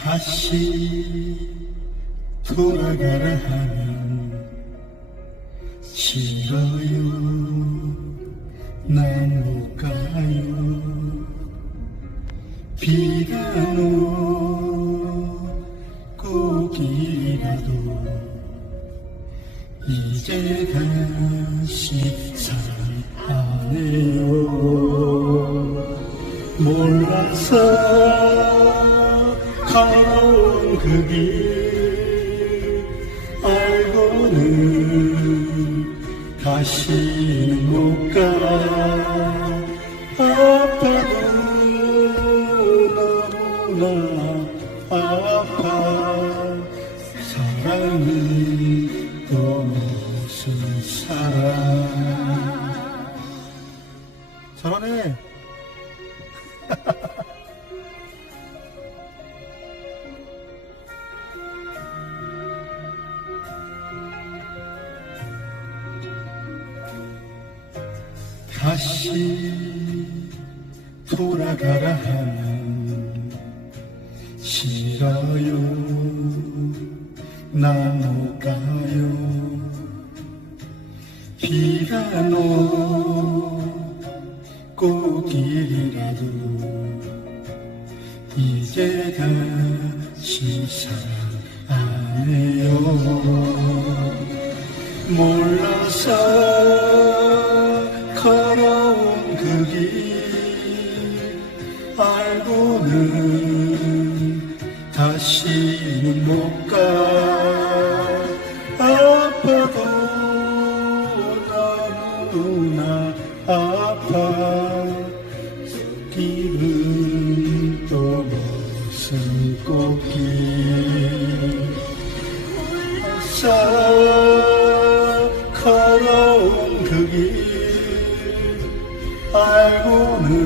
다시 돌아가라 하면 싫어요. 난 못 가요. 비가 오고 길이라도 이제 다시 사랑 안 해요. 몰라서 가온 그 길. 알고는 다시는 못 가. 아파도 너무나 아파. 사랑은 또 무슨 사랑. 잘하네 다시 돌아가라 하면 싫어요. 난못 가요. 비가 오고 길이라도 이제 다시 사랑 안 해요. 몰라서 다시는 못 가. 아파도 너무나 아파. 길은 또 무슨 꽃길. 서 걸어온 그 길. 알고는